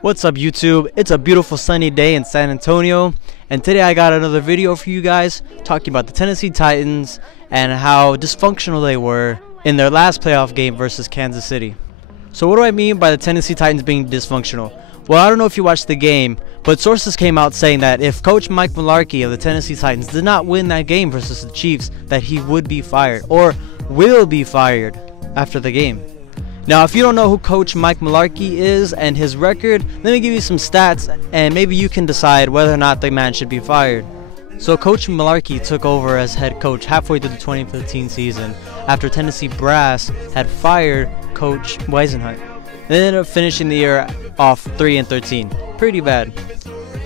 What's up YouTube? It's a beautiful sunny day in San Antonio, and today I got another video for you guys talking about the Tennessee Titans and how dysfunctional they were in their last playoff game versus Kansas City. So what do I mean by the Tennessee Titans being dysfunctional? Well, I don't know if you watched the game, but sources came out saying that if Coach Mike Mularkey of the Tennessee Titans did not win that game versus the Chiefs, that he would be fired or will be fired after the game. Now, if you don't know who Coach Mike Mularkey is and his record, let me give you some stats and maybe you can decide whether or not the man should be fired. So Coach Mularkey took over as head coach halfway through the 2015 season after Tennessee Brass had fired Coach Weisenhunt. They ended up finishing the year off 3-13. Pretty bad.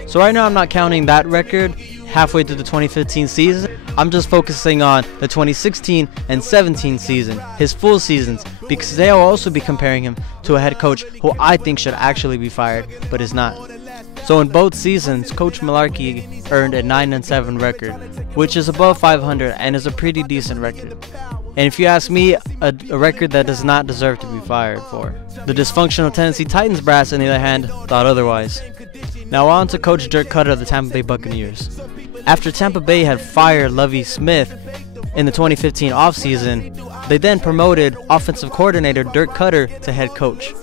So right now I'm not counting that record halfway through the 2015 season. I'm just focusing on the 2016 and 17 season, his full seasons, because today I'll also be comparing him to a head coach who I think should actually be fired, but is not. So in both seasons, Coach Mularkey earned a 9-7 record, which is above 500 and is a pretty decent record. And if you ask me, a record that does not deserve to be fired for. The dysfunctional Tennessee Titans brass, on the other hand, thought otherwise. Now on to Coach Dirk Koetter of the Tampa Bay Buccaneers. After Tampa Bay had fired Lovie Smith in the 2015 offseason, they then promoted offensive coordinator Dirk Koetter to head coach.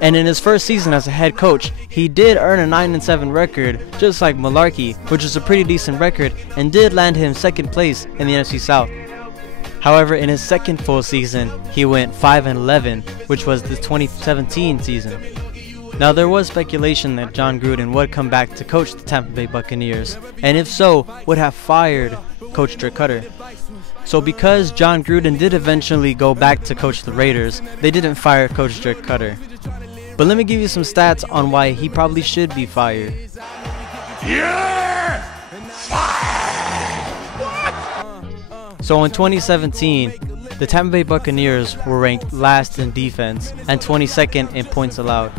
And in his first season as a head coach, he did earn a 9-7 record, just like Mularkey, which is a pretty decent record, and did land him second place in the NFC South. However, in his second full season, he went 5-11, which was the 2017 season. Now, there was speculation that Jon Gruden would come back to coach the Tampa Bay Buccaneers, and if so, would have fired Coach Dirk Koetter. So because Jon Gruden did eventually go back to coach the Raiders, they didn't fire Coach Dirk Koetter. But let me give you some stats on why he probably should be fired. You're fired! So in 2017, the Tampa Bay Buccaneers were ranked last in defense and 22nd in points allowed.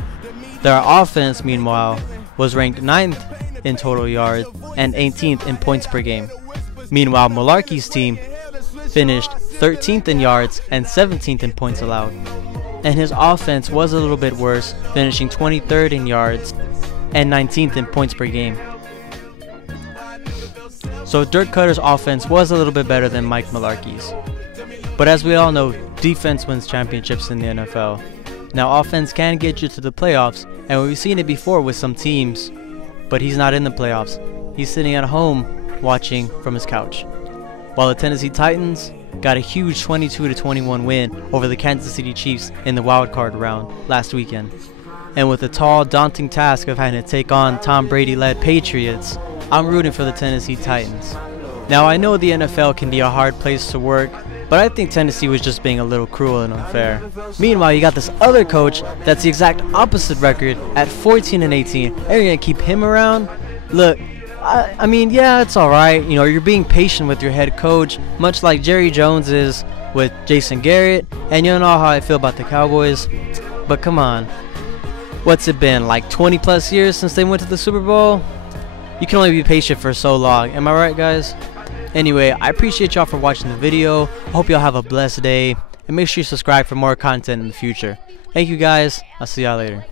Their offense, meanwhile, was ranked 9th in total yards and 18th in points per game. Meanwhile, Mularkey's team finished 13th in yards and 17th in points allowed. And his offense was a little bit worse, finishing 23rd in yards and 19th in points per game. So Dirk Koetter's offense was a little bit better than Mike Mularkey's. But as we all know, defense wins championships in the NFL. Now, offense can get you to the playoffs, and we've seen it before with some teams, but he's not in the playoffs. He's sitting at home watching from his couch. While the Tennessee Titans got a huge 22-21 win over the Kansas City Chiefs in the wild card round last weekend. And with the tall, daunting task of having to take on Tom Brady-led Patriots, I'm rooting for the Tennessee Titans. Now, I know the NFL can be a hard place to work, but I think Tennessee was just being a little cruel and unfair. Meanwhile, you got this other coach that's the exact opposite record at 14-18, and you're gonna keep him around? Look, I mean, yeah, it's alright. You know, you're being patient with your head coach, much like Jerry Jones is with Jason Garrett, and you know how I feel about the Cowboys. But come on, what's it been, like 20 plus years since they went to the Super Bowl? You can only be patient for so long, am I right, guys? Anyway, I appreciate y'all for watching the video. I hope y'all have a blessed day, and make sure you subscribe for more content in the future. Thank you guys. I'll see y'all later.